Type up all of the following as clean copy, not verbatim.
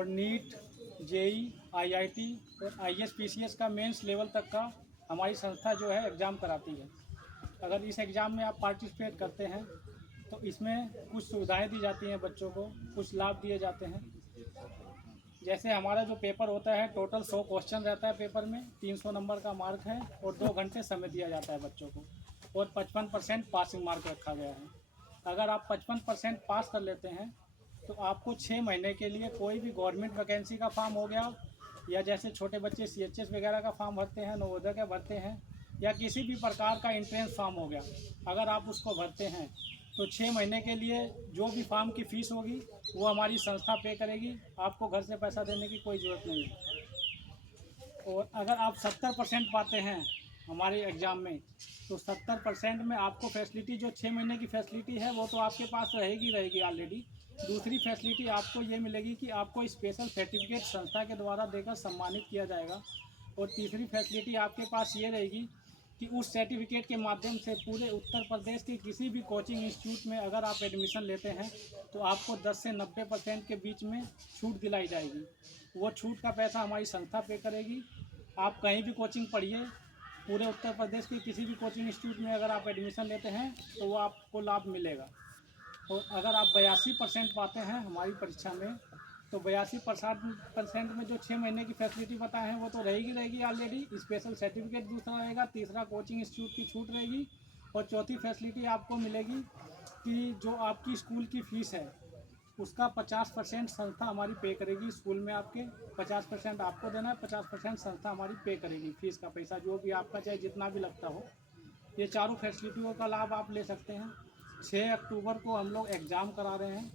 और NEET, JEE, IIT और IAS PCS का मेंस लेवल तक का हमारी संस्था जो है एग्ज़ाम कराती है। अगर इस एग्ज़ाम में आप पार्टिसिपेट करते हैं तो इसमें कुछ सुविधाएं दी जाती हैं बच्चों को, कुछ लाभ दिए जाते हैं। जैसे हमारा जो पेपर होता है टोटल 100 क्वेश्चन रहता है पेपर में, 300 नंबर का मार्क है और 2 घंटे समय दिया जाता है बच्चों को और 55% पासिंग मार्क रखा गया है। अगर आप 55% पास कर लेते हैं तो आपको 6 महीने के लिए कोई भी गवर्नमेंट वैकेंसी का फॉर्म हो गया, या जैसे छोटे बच्चे सीएचएस वगैरह का फॉर्म भरते हैं, नवोदय का भरते हैं, या किसी भी प्रकार का एंट्रेंस फॉर्म हो गया, अगर आप उसको भरते हैं तो 6 महीने के लिए जो भी फॉर्म की फ़ीस होगी वो हमारी संस्था पे करेगी। आपको घर से पैसा देने की कोई ज़रूरत नहीं है। और अगर आप 70% पाते हैं हमारे एग्ज़ाम में तो 70% में आपको फैसिलिटी, जो 6 महीने की फैसिलिटी है वो तो आपके पास रहेगी ऑलरेडी। दूसरी फैसिलिटी आपको ये मिलेगी कि आपको स्पेशल सर्टिफिकेट संस्था के द्वारा देकर सम्मानित किया जाएगा। और तीसरी फैसिलिटी आपके पास ये रहेगी कि उस सर्टिफिकेट के माध्यम से पूरे उत्तर प्रदेश के किसी भी कोचिंग इंस्टीट्यूट में अगर आप एडमिशन लेते हैं तो आपको 10 से 90% के बीच में छूट दिलाई जाएगी। वो छूट का पैसा हमारी संस्था पे करेगी। आप कहीं भी कोचिंग पढ़िए, पूरे उत्तर प्रदेश के किसी भी कोचिंग इंस्टीट्यूट में अगर आप एडमिशन लेते हैं तो वो आपको लाभ मिलेगा। और अगर आप 82% पाते हैं हमारी परीक्षा में तो 82% में जो 6 महीने की फैसिलिटी बताए हैं वो तो रहेगी ऑलरेडी। स्पेशल सर्टिफिकेट दूसरा रहेगा, तीसरा कोचिंग इंस्टीट्यूट की छूट रहेगी और चौथी फैसिलिटी आपको मिलेगी कि जो आपकी स्कूल की फ़ीस है उसका 50% संस्था हमारी पे करेगी। स्कूल में आपके 50% आपको देना है, 50% संस्था हमारी पे करेगी। फ़ीस का पैसा जो भी आपका चाहे जितना भी लगता हो, ये चारों फैसिलिटियों का लाभ आप ले सकते हैं। 6 अक्टूबर को हम लोग एग्ज़ाम करा रहे हैं,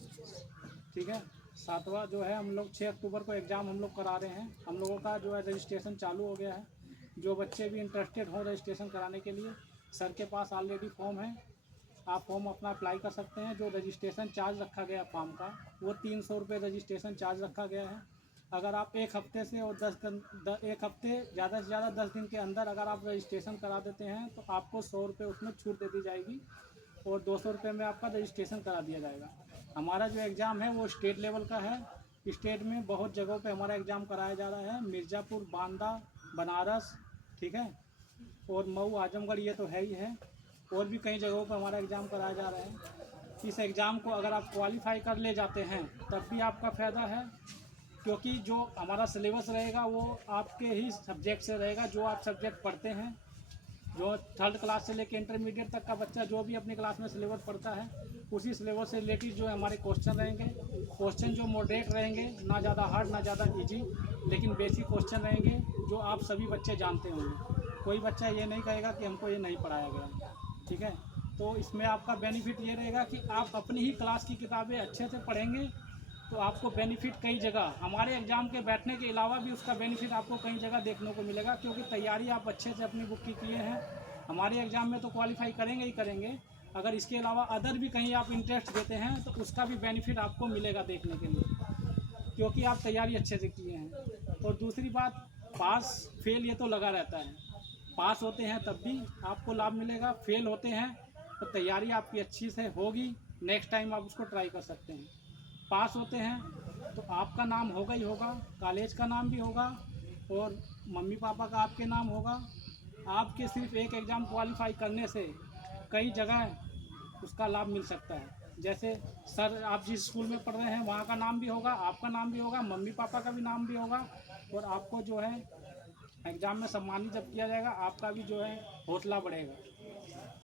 ठीक है। 7वां जो है हम लोग 6 अक्टूबर को एग्ज़ाम हम लोग करा रहे हैं। हम लोगों का जो है रजिस्ट्रेशन चालू हो गया है। जो बच्चे भी इंटरेस्टेड हों रजिस्ट्रेशन कराने के लिए, सर के पास ऑलरेडी फॉर्म है, आप फॉर्म अपना अप्लाई कर सकते हैं। जो रजिस्ट्रेशन चार्ज रखा गया फॉर्म का वो 300 रुपये रजिस्ट्रेशन चार्ज रखा गया है। अगर आप एक हफ़्ते से और 1 हफ़्ते ज़्यादा से ज़्यादा 10 दिन के अंदर अगर आप रजिस्ट्रेशन करा देते हैं तो आपको 100 रुपये उसमें छूट दे दी जाएगी और 200 रुपये में आपका रजिस्ट्रेशन करा दिया जाएगा। हमारा जो एग्ज़ाम है वो स्टेट लेवल का है। स्टेट में बहुत जगहों पे हमारा एग्ज़ाम कराया जा रहा है, मिर्ज़ापुर, बांदा, बनारस, ठीक है, और मऊ, आजमगढ़, ये तो है ही है। और भी कई जगहों पर हमारा एग्ज़ाम कराया जा रहा है। इस एग्ज़ाम को अगर आप क्वालिफाई कर ले जाते हैं तब भी आपका फ़ायदा है, क्योंकि जो हमारा सिलेबस रहेगा वो आपके ही सब्जेक्ट से रहेगा, जो आप सब्जेक्ट पढ़ते हैं। जो 3rd क्लास से लेकर इंटरमीडिएट तक का बच्चा जो भी अपनी क्लास में सिलेबस पढ़ता है उसी सिलेबस से रिलेटेड जो हमारे क्वेश्चन रहेंगे। क्वेश्चन जो मॉडरेट रहेंगे, ना ज़्यादा हार्ड ना ज़्यादा इजी, लेकिन बेसिक क्वेश्चन रहेंगे जो आप सभी बच्चे जानते होंगे। कोई बच्चा ये नहीं कहेगा कि हमको ये नहीं पढ़ाया गया, ठीक है। तो इसमें आपका बेनिफिट ये रहेगा कि आप अपनी ही क्लास की किताबें अच्छे से पढ़ेंगे तो आपको बेनिफिट कई जगह, हमारे एग्ज़ाम के बैठने के अलावा भी उसका बेनिफिट आपको कई जगह देखने को मिलेगा, क्योंकि तैयारी आप अच्छे से अपनी बुक की किए हैं। हमारे एग्ज़ाम में तो क्वालिफाई करेंगे ही करेंगे, अगर इसके अलावा अदर भी कहीं आप इंटरेस्ट देते हैं तो उसका भी बेनिफिट आपको मिलेगा देखने के लिए, क्योंकि आप तैयारी अच्छे से किए हैं। और दूसरी बात, पास फेल ये तो लगा रहता है। पास होते हैं तब भी आपको लाभ मिलेगा, फेल होते हैं तो तैयारी आपकी अच्छी से होगी, नेक्स्ट टाइम आप उसको ट्राई कर सकते हैं। पास होते हैं तो आपका नाम होगा ही होगा, कॉलेज का नाम भी होगा और मम्मी पापा का आपके नाम होगा। आपके सिर्फ एक एग्ज़ाम क्वालिफाई करने से कई जगह उसका लाभ मिल सकता है। जैसे सर, आप जिस स्कूल में पढ़ रहे हैं वहाँ का नाम भी होगा, आपका नाम भी होगा, मम्मी पापा का भी नाम भी होगा, और आपको जो है एग्ज़ाम में सम्मानित जब किया जाएगा आपका भी जो है हौसला बढ़ेगा।